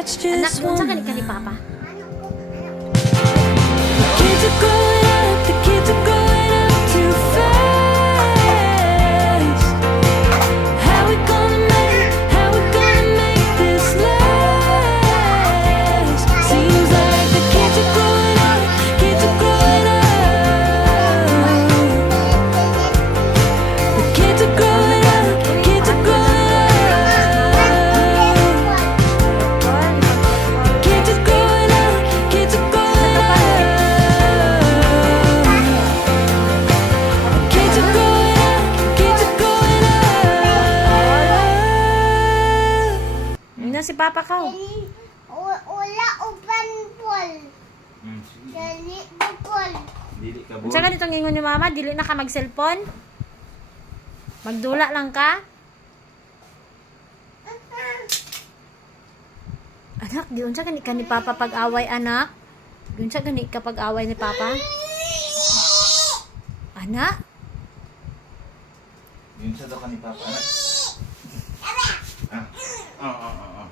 That's Anak, just unsa one. ka ni Papa? Kids are growing up, the kids are growing up too fast. How we gonna make this last? Seems like the kids are growing up, kids are growing up. The kids are growing up, kids are growing up. Kids are growing up, kids are growing up. Kids are growing up, kids are growing up. Ina si Papa ka. Wala upan pol. Sige. Dali bukol. Dili ka Unsa ka nitong ingon ni Mama? Dili na ka mag-cellphone? Magdula lang ka? Anak, di unsa ka ni Papa pag-away, anak? Di unsa gani ka pag-away ni Papa? Anak? Yun sa daw ka ni Papa. Ah. Oo.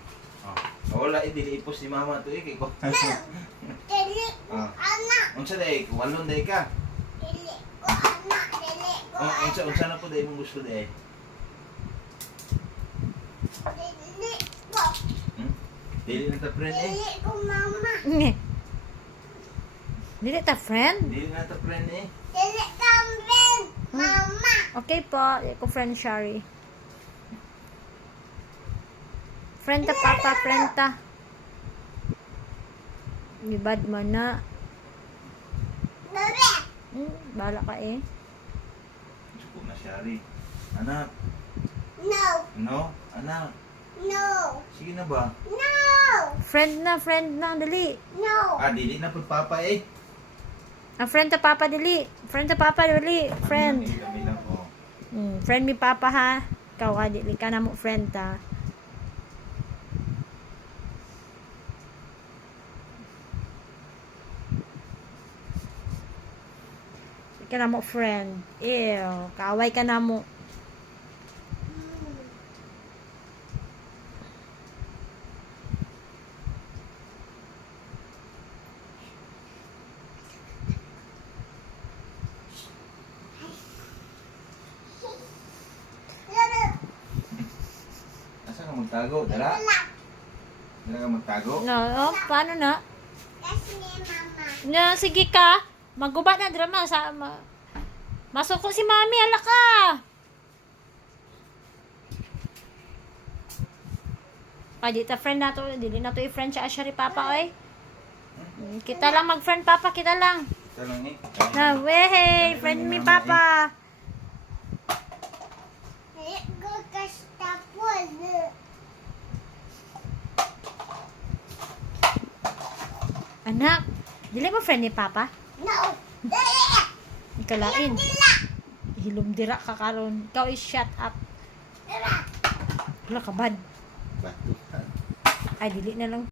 Wala, dili ipos ni Mama to kay ko. Dali ko Ah. anak. Unsa day? Walon day ka. Dali ko anak. Dali ko Oh, anak. unsa na po day mong gusto day? Dali ko. Dili na ta friend eh. Dali ko mama. Nge. Dili ta friend? Dili na ta friend eh. Dali kambing. Mama. Okay po, di ko friend Shari. Friend ta Papa, friend ta. Gibad mo na. Dali. Bahala ka eh. Suko na Shari. Anak, No. no? Anak, No. sige na ba? No. Friend na, dali. No. Ah, dili na po Papa eh. Friend ta Papa, dali. Friend ta Papa, dali. Friend. Kami lang oh. Friend mi Papa ha. Ikaw ka, dili ka na mo friend ta. Di ka na mo friend. Ew, kaaway ka na mo. Asa ka magtago? Dala? Dala ka magtago? No, oh, paano na? Kasi ni mama. Na, sige ka. Magubat na drama sa masuko si Mami, ala ka. Ay, di ta friend na to. Dili na to i-friend siya Ashari Papa, oy. Kita lang mag-friend Papa, kita lang. Ito lang eh. Na, wey, friend mi Papa. Dali ko kasta pol. Anak, dili mo friend ni Papa? No. Dali. Ikalain. Dila. Hilumdira ka karon. Ikaw is shut up. Dila. Wala ka bad. Batuhan. Ay, dili na lang.